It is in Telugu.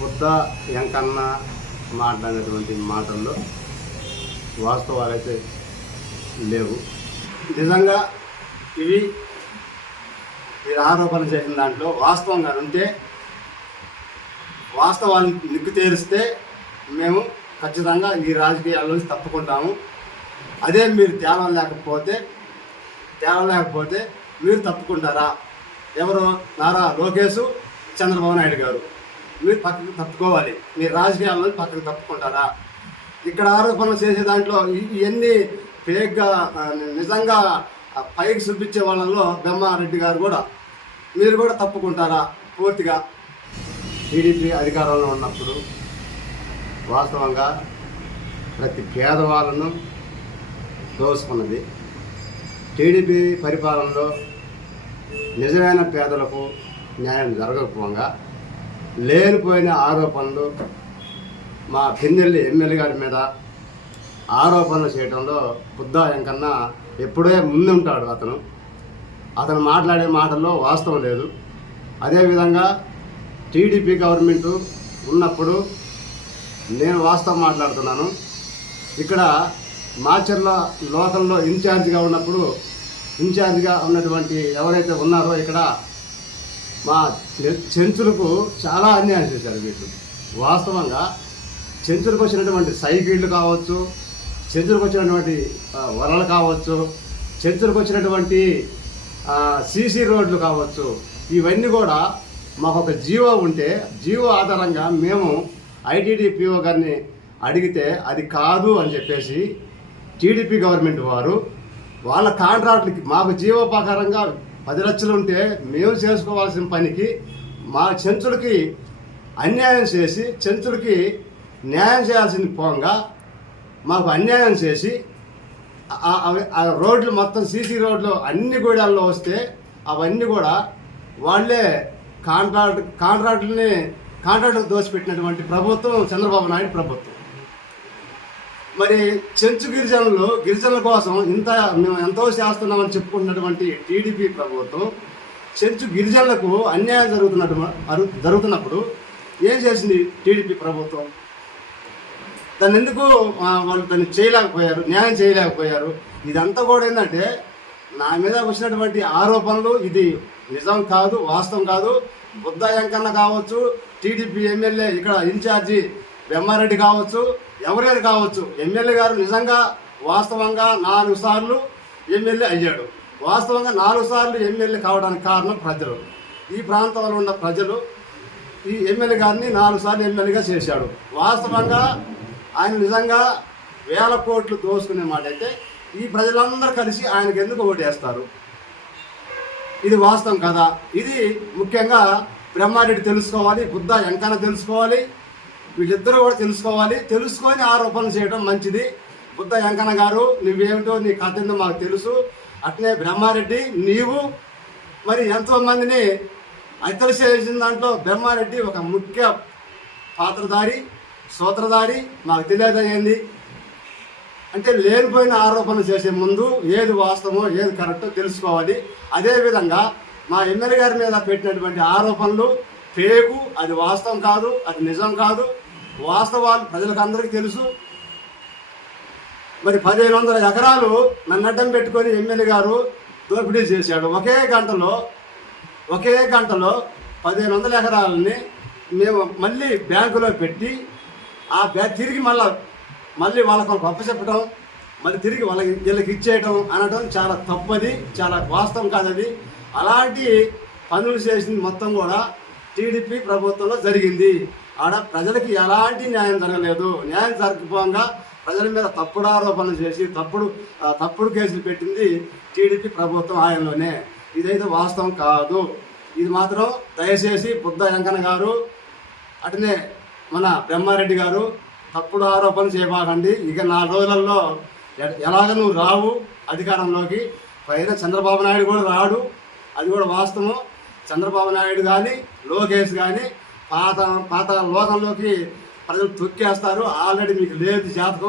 బుద్ధ వెంకన్న మాట్లాడినటువంటి మాటల్లో వాస్తవాలైతే లేవు. నిజంగా ఇవి మీరు ఆరోపణ చేసిన దాంట్లో వాస్తవంగా ఉంటే వాస్తవాన్ని నిగ్గు తేరిస్తే మేము ఖచ్చితంగా ఈ రాజకీయాల నుంచి తప్పుకుంటాము. అదే మీరు తేవం లేకపోతే తేవం లేకపోతే మీరు తప్పుకుంటారా? ఎవరు? నారా లోకేష్ చంద్రబాబు నాయుడు గారు. మీరు పక్కకు తప్పుకోవాలి. మీరు రాజకీయాల్లో పక్కకు తప్పుకుంటారా? ఇక్కడ ఆరోపణలు చేసే దాంట్లో ఇవన్నీ ఫేక్గా నిజంగా పైకి చూపించే వాళ్ళలో బ్రహ్మారెడ్డి గారు కూడా. మీరు కూడా తప్పుకుంటారా? పూర్తిగా. టీడీపీ అధికారంలో ఉన్నప్పుడు వాస్తవంగా ప్రతి పేదవాళ్ళను దోసుకున్నది. టీడీపీ పరిపాలనలో నిజమైన పేదలకు న్యాయం జరగకపోగా లేనిపోయిన ఆరోపణలు మా పిన్నెల్లి ఎమ్మెల్యే గారి మీద ఆరోపణలు చేయడంలో బుద్ధా కన్నా ఎప్పుడే ముందుంటాడు అతను. అతను మాట్లాడే మాటల్లో వాస్తవం లేదు. అదేవిధంగా టీడీపీ గవర్నమెంట్ ఉన్నప్పుడు నేను వాస్తవం మాట్లాడుతున్నాను. ఇక్కడ మాచర్ల లోకల్లో ఇన్ఛార్జ్గా ఉన్నప్పుడు ఇన్ఛార్జ్గా ఉన్నటువంటి ఎవరైతే ఉన్నారో ఇక్కడ మా చెంచులకు చాలా అన్యాయం చేశారు వీళ్ళు. వాస్తవంగా చెంచులకు వచ్చినటువంటి సైకిళ్ళు కావచ్చు చెంచులకు వచ్చినటువంటి వలలు కావచ్చు చెంచులకు వచ్చినటువంటి సీసీ రోడ్లు కావచ్చు ఇవన్నీ కూడా మాకు ఒక జీవో ఉంటే జీవో ఆధారంగా మేము ఐటీడీ పిఓ గారిని అడిగితే అది కాదు అని చెప్పేసి టీడీపీ గవర్నమెంట్ వారు వాళ్ళ కాంట్రాక్ట్లకి మాకు జీవోపకారంగా పది లక్షలు ఉంటే మేము చేసుకోవాల్సిన పనికి మా చెంచులకి అన్యాయం చేసి చెంచులకి న్యాయం చేయాల్సిన పోంగా మాకు అన్యాయం చేసి ఆ- రోడ్లు మొత్తం సీసీ రోడ్లు అన్ని గూడాల్లో వస్తే అవన్నీ కూడా వాళ్ళే కాంట్రాక్ట్ కాంట్రాక్టుని కాంట్రాక్ట్ దోచిపెట్టినటువంటి ప్రభుత్వం చంద్రబాబు నాయుడు ప్రభుత్వం. మరి చర్చ్ గిరిజనులు గిరిజనుల కోసం ఇంత మేము ఎంతో చేస్తున్నామని చెప్పుకుంటున్నటువంటి టీడీపీ ప్రభుత్వం చర్చ్ గిరిజనులకు అన్యాయం జరుగుతున్నట్టు జరుగుతున్నప్పుడు ఏం చేసింది టీడీపీ ప్రభుత్వం? దాన్ని ఎందుకు వాళ్ళు దాన్ని చేయలేకపోయారు న్యాయం చేయలేకపోయారు? ఇదంతా కూడా ఏంటంటే నా మీద వచ్చినటువంటి ఆరోపణలు ఇది నిజం కాదు వాస్తవం కాదు. బుద్ధ వెంకన్న కావచ్చు టీడీపీ ఎమ్మెల్యే ఇక్కడ ఇన్ఛార్జి బ్రహ్మారెడ్డి కావచ్చు ఎవరైనా కావచ్చు ఎమ్మెల్యే గారు నిజంగా వాస్తవంగా నాలుగు సార్లు ఎమ్మెల్యే అయ్యాడు. వాస్తవంగా నాలుగు సార్లు ఎమ్మెల్యే కావడానికి కారణం ప్రజలు. ఈ ప్రాంతంలో ఉన్న ప్రజలు ఈ ఎమ్మెల్యే గారిని నాలుగు సార్లు ఎమ్మెల్యేగా చేశాడు. వాస్తవంగా ఆయన నిజంగా వేల కోట్లు దోసుకునే మాట అయితే ఈ ప్రజలందరూ కలిసి ఆయనకు ఎందుకు ఓటేస్తారు? ఇది వాస్తవం కదా. ఇది ముఖ్యంగా బ్రహ్మారెడ్డి తెలుసుకోవాలి బుద్ధ ఎంకన తెలుసుకోవాలి వీళ్ళిద్దరూ కూడా తెలుసుకోవాలి. తెలుసుకొని ఆరోపణలు చేయడం మంచిది. బుద్ధ వెంకన్న గారు నువ్వేమిటో నీ కథ ఏందో మాకు తెలుసు. అట్నే బ్రహ్మారెడ్డి నీవు మరి ఎంతో మందిని చేసిన దాంట్లో బ్రహ్మారెడ్డి ఒక ముఖ్య పాత్రధారి సూత్రధారి మాకు తెలియదయ్యింది అంటే లేనిపోయిన ఆరోపణలు చేసే ముందు ఏది వాస్తవమో ఏది కరెక్టో తెలుసుకోవాలి. అదేవిధంగా మా ఎమ్మెల్యే గారి మీద పెట్టినటువంటి ఆరోపణలు ఫేకు అది వాస్తవం కాదు అది నిజం కాదు. వాస్తవాలు ప్రజలకు అందరికీ తెలుసు. మరి పదిహేను వందల ఎకరాలు నన్ను అడ్డం పెట్టుకొని ఎమ్మెల్యే గారు దోపిడీ చేశాడు. ఒకే గంటలో ఒకే గంటలో పదిహేను వందల ఎకరాలని మేము మళ్ళీ బ్యాంకులో పెట్టి ఆ బ్యాంక్ తిరిగి మళ్ళా మళ్ళీ వాళ్ళకు వాళ్ళకి అప్పచెప్పడం మళ్ళీ తిరిగి వాళ్ళకి వీళ్ళకి ఇచ్చేయటం అనడం చాలా తప్పది చాలా వాస్తవం కాదది. అలాంటి పనులు చేసింది మొత్తం కూడా టీడీపీ ప్రభుత్వంలో జరిగింది. ఆడ ప్రజలకి ఎలాంటి న్యాయం జరగలేదు. న్యాయం జరగకపోగా ప్రజల మీద తప్పుడు ఆరోపణలు చేసి తప్పుడు తప్పుడు కేసులు పెట్టింది టీడీపీ ప్రభుత్వం ఆయనలోనే. ఇదైతే వాస్తవం కాదు. ఇది మాత్రం దయచేసి బుద్ధ వెంకన్న గారు అటనే మన బ్రహ్మారెడ్డి గారు తప్పుడు ఆరోపణలు చేయబాకండి. ఇక నాలుగు రోజులలో ఎ- ఎలాగ నువ్వు రావు అధికారంలోకి. పైన చంద్రబాబు నాయుడు కూడా రాడు. అది కూడా వాస్తవం. చంద్రబాబు నాయుడు కానీ లోకేష్ కానీ పాత పాత లోకంలోకి ప్రజలు తొక్కేస్తారు. ఆల్రెడీ మీకు లేదు జాతకం.